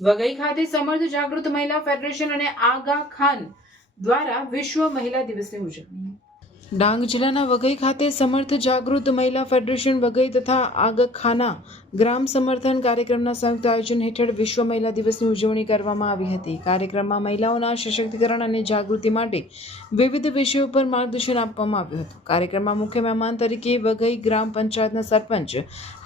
વઘઈ ખાતે સમર્થ જાગૃત મહિલા ફેડરેશન અને આગા ખાન દ્વારા વિશ્વ મહિલા દિવસની ઉજવણી. ડાંગ જિલ્લાના વઘઈ ખાતે સમર્થ જાગૃત મહિલા ફેડરેશન વઘઈ તથા આગખાના ગ્રામ સમર્થન કાર્યક્રમના સંયુક્ત આયોજન હેઠળ વિશ્વ મહિલા દિવસની ઉજવણી કરવામાં આવી હતી. કાર્યક્રમમાં મહિલાઓના સશક્તિકરણ અને જાગૃતિ માટે વિવિધ વિષયો પર માર્ગદર્શન આપવામાં આવ્યું હતું. કાર્યક્રમમાં મુખ્ય મહેમાન તરીકે વઘઈ ગ્રામ પંચાયતના સરપંચ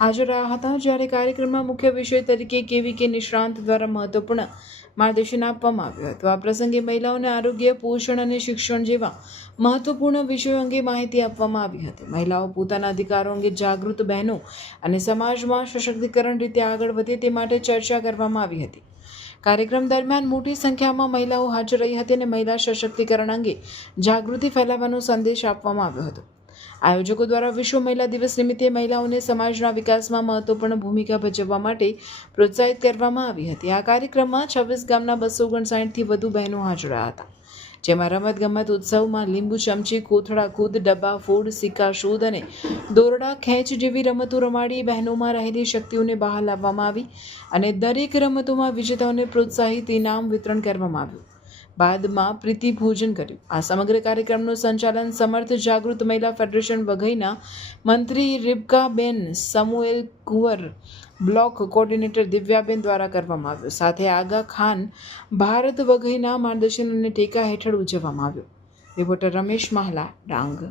હાજર રહ્યા હતા, જ્યારે કાર્યક્રમમાં મુખ્ય વિષય તરીકે કેવીકે નિષ્ણાંત દ્વારા મહત્વપૂર્ણ માર્ગદર્શન આપવામાં આવ્યું હતું. આ પ્રસંગે મહિલાઓને આરોગ્ય, પોષણ અને શિક્ષણ જેવા મહત્વપૂર્ણ વિષયો અંગે માહિતી આપવામાં આવી હતી. મહિલાઓ પોતાના અધિકારો અંગે જાગૃત બહેનો અને સમાજમાં સશક્તિકરણ રીતે આગળ વધે તે માટે ચર્ચા કરવામાં આવી હતી. કાર્યક્રમ દરમિયાન મોટી સંખ્યામાં મહિલાઓ હાજર રહી હતી અને મહિલા સશક્તિકરણ અંગે જાગૃતિ ફેલાવવાનો સંદેશ આપવામાં આવ્યો હતો. આયોજકો દ્વારા વિશ્વ મહિલા દિવસ નિમિત્તે મહિલાઓને સમાજના વિકાસમાં મહત્વપૂર્ણ ભૂમિકા ભજવવા માટે પ્રોત્સાહિત કરવામાં આવી હતી. આ કાર્યક્રમમાં 26 ગામના 259થી વધુ બહેનો હાજર રહ્યા હતા, જેમાં રમતગમત ઉત્સવમાં લીંબુ ચમચી, કોથળા કૂદ, ડબ્બા ફોડ, સિક્કા શોધ અને દોરડા ખેંચ જેવી રમતો રમાડી બહેનોમાં રહેલી શક્તિઓને બહાર લાવવામાં આવી અને દરેક રમતોમાં વિજેતાઓને પ્રોત્સાહિત ઇનામ વિતરણ કરવામાં આવ્યું. બાદમાં પ્રીતિ ભોજન કર્યું. આ સમગ્ર કાર્યક્રમનું સંચાલન સમર્થ જાગૃત મહિલા ફેડરેશન વઘઈના મંત્રી રિબકાબેન સમુએલ કુંવર, બ્લોક કોઓર્ડિનેટર દિવ્યાબેન દ્વારા કરવામાં આવ્યું. સાથે આગા ખાન ભારત વઘઈના માર્ગદર્શન અને ટેકા હેઠળ ઉજવવામાં આવ્યું. રિપોર્ટર રમેશ માહલા, ડાંગ.